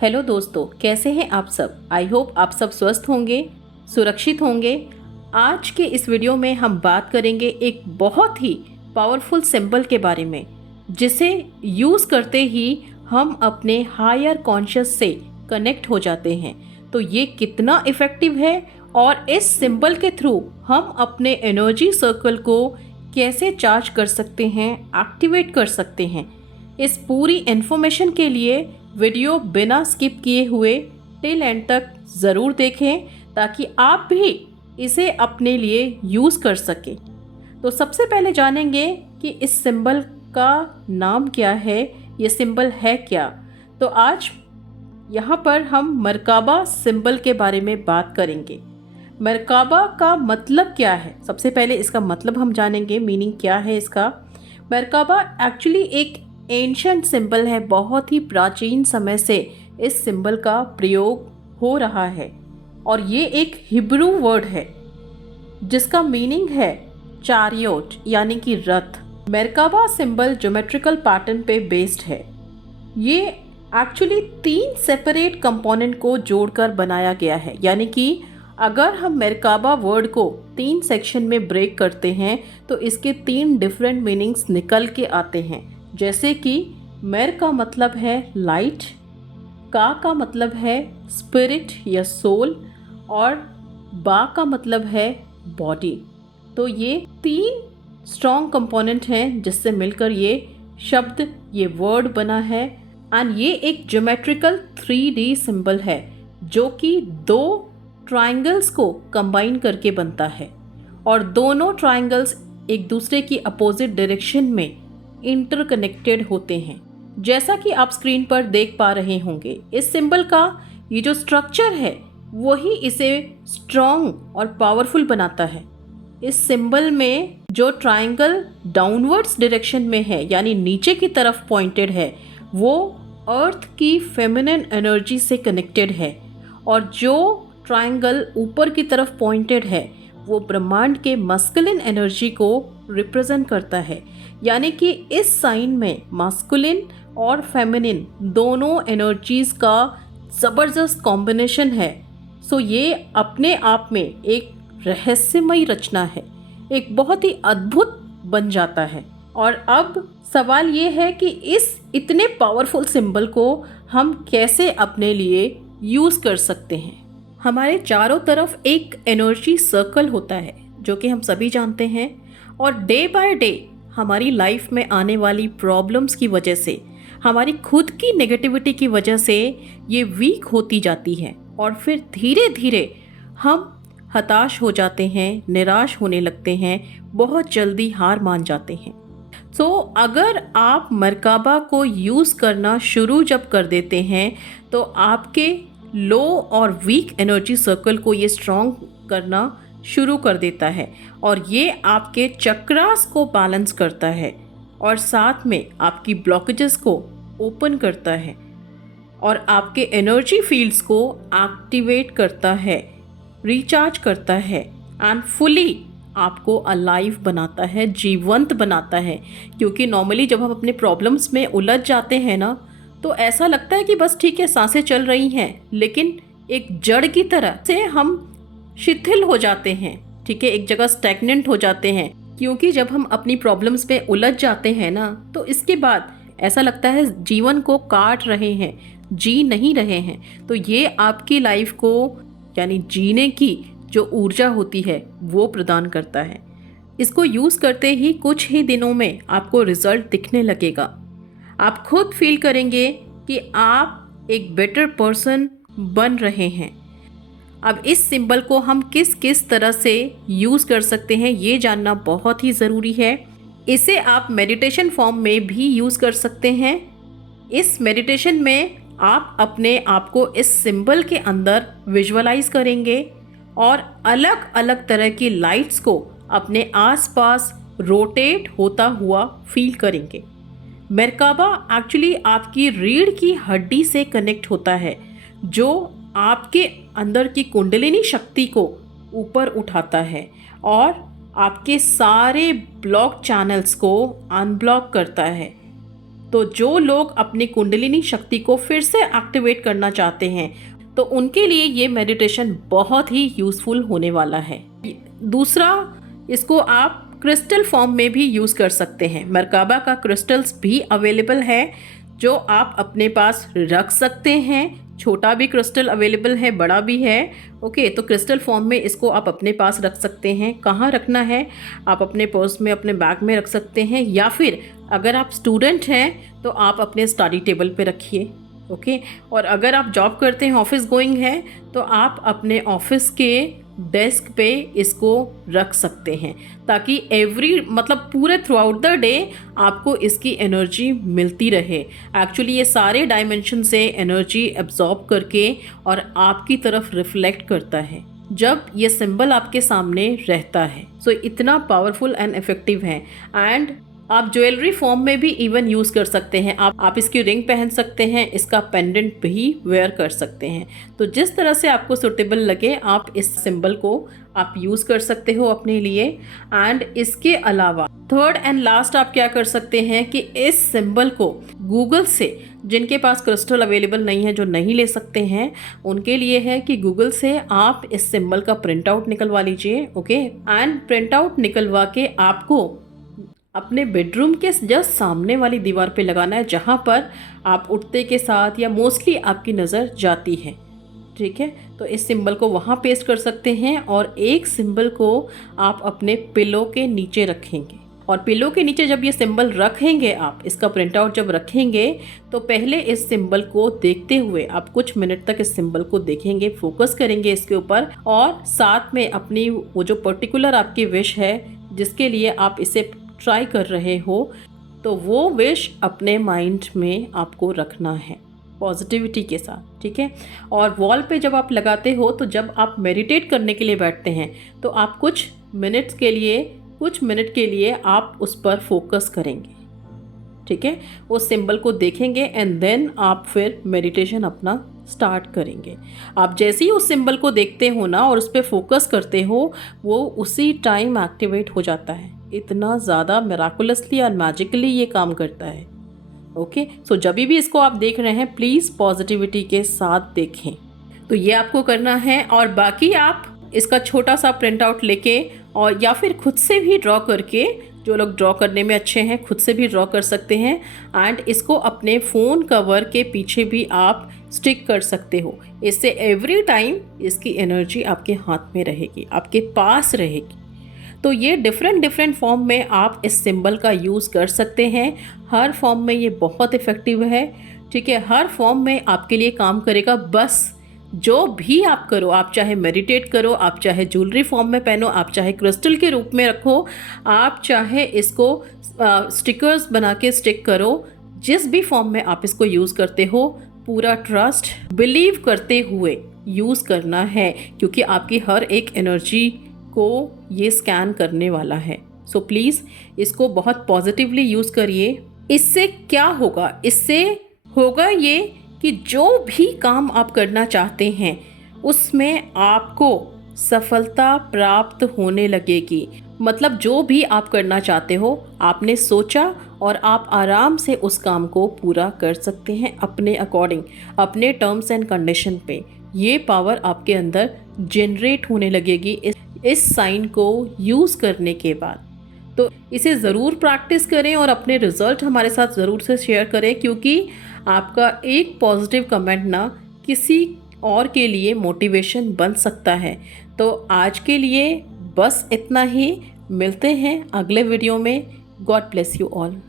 Hello दोस्तों, कैसे हैं आप सब। आई होप आप सब स्वस्थ होंगे, सुरक्षित होंगे। आज के इस वीडियो में हम बात करेंगे एक बहुत ही पावरफुल सिंबल के बारे में, जिसे यूज़ करते ही हम अपने हायर कॉन्शियस से कनेक्ट हो जाते हैं। तो ये कितना इफ़ेक्टिव है और इस सिंबल के थ्रू हम अपने एनर्जी सर्कल को कैसे चार्ज कर सकते हैं, एक्टिवेट कर सकते हैं। इस पूरी इन्फॉर्मेशन के लिए वीडियो बिना स्किप किए हुए टिल एंड तक ज़रूर देखें, ताकि आप भी इसे अपने लिए यूज़ कर सकें। तो सबसे पहले जानेंगे कि इस सिंबल का नाम क्या है, ये सिंबल है क्या। तो आज यहाँ पर हम मरकाबा सिंबल के बारे में बात करेंगे। मरकाबा का मतलब क्या है, सबसे पहले इसका मतलब हम जानेंगे, मीनिंग क्या है इसका। मरकाबा एक्चुअली एक एंशिएंट सिंबल है, बहुत ही प्राचीन समय से इस सिंबल का प्रयोग हो रहा है और ये एक हिब्रू वर्ड है जिसका मीनिंग है चैरियट यानी कि रथ। मरकाबा सिंबल ज्योमेट्रिकल पैटर्न पे बेस्ड है। ये एक्चुअली 3 सेपरेट कंपोनेंट को जोड़कर बनाया गया है, यानी कि अगर हम मरकाबा वर्ड को 3 सेक्शन में ब्रेक करते हैं तो इसके 3 डिफरेंट मीनिंग्स निकल के आते हैं। जैसे कि मेर का मतलब है लाइट, का मतलब है स्पिरिट या सोल और बा का मतलब है बॉडी। तो ये 3 स्ट्रॉन्ग कंपोनेंट हैं जिससे मिलकर ये शब्द, ये वर्ड बना है। एंड ये एक ज्योमेट्रिकल 3D सिंबल है जो कि 2 ट्रायंगल्स को कंबाइन करके बनता है और दोनों ट्रायंगल्स एक दूसरे की अपोजिट डायरेक्शन में इंटरकनेक्टेड होते हैं, जैसा कि आप स्क्रीन पर देख पा रहे होंगे। इस सिंबल का ये जो स्ट्रक्चर है वही इसे स्ट्रॉन्ग और पावरफुल बनाता है। इस सिंबल में जो ट्रायंगल डाउनवर्ड्स डायरेक्शन में है, यानी नीचे की तरफ पॉइंटेड है, वो अर्थ की फेमिनिन एनर्जी से कनेक्टेड है और जो ट्रायंगल ऊपर की तरफ पॉइंटेड है वो ब्रह्मांड के मस्कुलिन एनर्जी को रिप्रेजेंट करता है। यानी कि इस साइन में मास्कुलिन और फेमिनिन दोनों एनर्जीज का ज़बरदस्त कॉम्बिनेशन है। सो ये अपने आप में एक रहस्यमयी रचना है, एक बहुत ही अद्भुत बन जाता है। और अब सवाल ये है कि इस इतने पावरफुल सिंबल को हम कैसे अपने लिए यूज़ कर सकते हैं। हमारे चारों तरफ एक एनर्जी सर्कल होता है जो कि हम सभी जानते हैं, और डे बाय डे हमारी लाइफ में आने वाली प्रॉब्लम्स की वजह से, हमारी खुद की नेगेटिविटी की वजह से ये वीक होती जाती है और फिर धीरे धीरे हम हताश हो जाते हैं, निराश होने लगते हैं, बहुत जल्दी हार मान जाते हैं। सो अगर आप मरकाबा को यूज़ करना शुरू जब कर देते हैं तो आपके लो और वीक एनर्जी सर्कल को ये स्ट्रॉन्ग करना शुरू कर देता है और ये आपके चक्रास को बैलेंस करता है और साथ में आपकी ब्लॉकेजेस को ओपन करता है और आपके एनर्जी फील्ड्स को एक्टिवेट करता है, रिचार्ज करता है एंड फुली आपको अलाइव बनाता है, जीवंत बनाता है। क्योंकि नॉर्मली जब हम अपने प्रॉब्लम्स में उलझ जाते हैं ना, तो ऐसा लगता है कि बस ठीक है, सांसें चल रही हैं, लेकिन एक जड़ की तरह से हम शिथिल हो जाते हैं, ठीक है, एक जगह स्टैग्नेंट हो जाते हैं। क्योंकि जब हम अपनी प्रॉब्लम्स में उलझ जाते हैं ना, तो इसके बाद ऐसा लगता है जीवन को काट रहे हैं, जी नहीं रहे हैं। तो ये आपकी लाइफ को, यानी जीने की जो ऊर्जा होती है, वो प्रदान करता है। इसको यूज़ करते ही कुछ ही दिनों में आपको रिजल्ट दिखने लगेगा। आप खुद फील करेंगे कि आप एक बेटर पर्सन बन रहे हैं। अब इस सिंबल को हम किस किस तरह से यूज़ कर सकते हैं, ये जानना बहुत ही ज़रूरी है। इसे आप मेडिटेशन फॉर्म में भी यूज़ कर सकते हैं। इस मेडिटेशन में आप अपने आप को इस सिंबल के अंदर विजुअलाइज करेंगे और अलग अलग तरह की लाइट्स को अपने आसपास रोटेट होता हुआ फील करेंगे। मरकाबा एक्चुअली आपकी रीढ़ की हड्डी से कनेक्ट होता है, जो आपके अंदर की कुंडलिनी शक्ति को ऊपर उठाता है और आपके सारे ब्लॉक चैनल्स को अनब्लॉक करता है। तो जो लोग अपनी कुंडलिनी शक्ति को फिर से एक्टिवेट करना चाहते हैं तो उनके लिए ये मेडिटेशन बहुत ही यूज़फुल होने वाला है। दूसरा, इसको आप क्रिस्टल फॉर्म में भी यूज़ कर सकते हैं। मरकाबा का क्रिस्टल्स भी अवेलेबल है जो आप अपने पास रख सकते हैं। छोटा भी क्रिस्टल अवेलेबल है, बड़ा भी है। ओके, तो क्रिस्टल फॉर्म में इसको आप अपने पास रख सकते हैं। कहाँ रखना है? आप अपने पर्स में, अपने बैग में रख सकते हैं, या फिर अगर आप स्टूडेंट हैं तो आप अपने स्टडी टेबल पे रखिए। ओके, और अगर आप जॉब करते हैं, ऑफिस गोइंग है, तो आप अपने ऑफिस के डेस्क पे इसको रख सकते हैं ताकि पूरे थ्रू आउट द डे आपको इसकी एनर्जी मिलती रहे। एक्चुअली ये सारे डायमेंशन से एनर्जी एब्जॉर्ब करके और आपकी तरफ रिफ्लेक्ट करता है जब ये सिंबल आपके सामने रहता है। सो इतना पावरफुल एंड इफेक्टिव है। एंड आप ज्वेलरी फॉर्म में भी इवन यूज़ कर सकते हैं। आप इसकी रिंग पहन सकते हैं, इसका पेंडेंट भी वेयर कर सकते हैं। तो जिस तरह से आपको सूटेबल लगे आप इस सिंबल को आप यूज़ कर सकते हो अपने लिए। एंड इसके अलावा थर्ड एंड लास्ट आप क्या कर सकते हैं कि इस सिंबल को गूगल से, जिनके पास क्रिस्टल अवेलेबल नहीं है, जो नहीं ले सकते हैं, उनके लिए है कि गूगल से आप इस सिंबल का प्रिंट आउट निकलवा लीजिए। ओके, एंड प्रिंट आउट निकलवा के आपको अपने बेडरूम के जस्ट सामने वाली दीवार पे लगाना है जहाँ पर आप उठते के साथ या मोस्टली आपकी नज़र जाती है। ठीक है, तो इस सिंबल को वहाँ पेस्ट कर सकते हैं और एक सिंबल को आप अपने पिलो के नीचे रखेंगे। और पिलो के नीचे जब ये सिंबल रखेंगे, आप इसका प्रिंट आउट जब रखेंगे तो पहले इस सिंबल को देखते हुए आप कुछ मिनट तक इस सिंबल को देखेंगे, फोकस करेंगे इसके ऊपर, और साथ में अपनी वो जो पर्टिकुलर आपकी विश है जिसके लिए आप इसे ट्राई कर रहे हो, तो वो विश अपने माइंड में आपको रखना है पॉजिटिविटी के साथ। ठीक है, और वॉल पे जब आप लगाते हो तो जब आप मेडिटेट करने के लिए बैठते हैं तो आप कुछ मिनट के लिए आप उस पर फोकस करेंगे। ठीक है, उस सिंबल को देखेंगे एंड देन आप फिर मेडिटेशन अपना स्टार्ट करेंगे। आप जैसे ही उस सिंबल को देखते हो ना और उस पर फोकस करते हो, वो उसी टाइम एक्टिवेट हो जाता है। इतना ज़्यादा मिराकुलसली और मैजिकली ये काम करता है। ओके, सो जब भी इसको आप देख रहे हैं प्लीज़ पॉजिटिविटी के साथ देखें। तो ये आपको करना है, और बाकी आप इसका छोटा सा प्रिंट आउट लेके और या फिर खुद से भी ड्रॉ करके, जो लोग ड्रॉ करने में अच्छे हैं खुद से भी ड्रॉ कर सकते हैं, एंड इसको अपने फ़ोन कवर के पीछे भी आप स्टिक कर सकते हो। इससे एवरी टाइम इसकी एनर्जी आपके हाथ में रहेगी, आपके पास रहेगी। तो ये डिफरेंट फॉर्म में आप इस सिंबल का यूज़ कर सकते हैं। हर फॉर्म में ये बहुत इफ़ेक्टिव है। ठीक है, हर फॉर्म में आपके लिए काम करेगा। बस जो भी आप करो, आप चाहे मेडिटेट करो, आप चाहे ज्वेलरी फॉर्म में पहनो, आप चाहे क्रिस्टल के रूप में रखो, आप चाहे इसको स्टिकर्स बना के स्टिक करो, जिस भी फॉर्म में आप इसको यूज़ करते हो, पूरा ट्रस्ट बिलीव करते हुए यूज़ करना है, क्योंकि आपकी हर एक एनर्जी को ये स्कैन करने वाला है। सो प्लीज़ इसको बहुत पॉजिटिवली यूज़ करिए। इससे क्या होगा? इससे होगा ये कि जो भी काम आप करना चाहते हैं उसमें आपको सफलता प्राप्त होने लगेगी। मतलब जो भी आप करना चाहते हो आपने सोचा और आप आराम से उस काम को पूरा कर सकते हैं अपने अकॉर्डिंग, अपने टर्म्स एंड कंडीशन पे। ये पावर आपके अंदर जनरेट होने लगेगी इस साइन को यूज़ करने के बाद। तो इसे ज़रूर प्रैक्टिस करें और अपने रिज़ल्ट हमारे साथ ज़रूर से शेयर करें, क्योंकि आपका एक पॉजिटिव कमेंट ना किसी और के लिए मोटिवेशन बन सकता है। तो आज के लिए बस इतना ही। मिलते हैं अगले वीडियो में। God bless you all.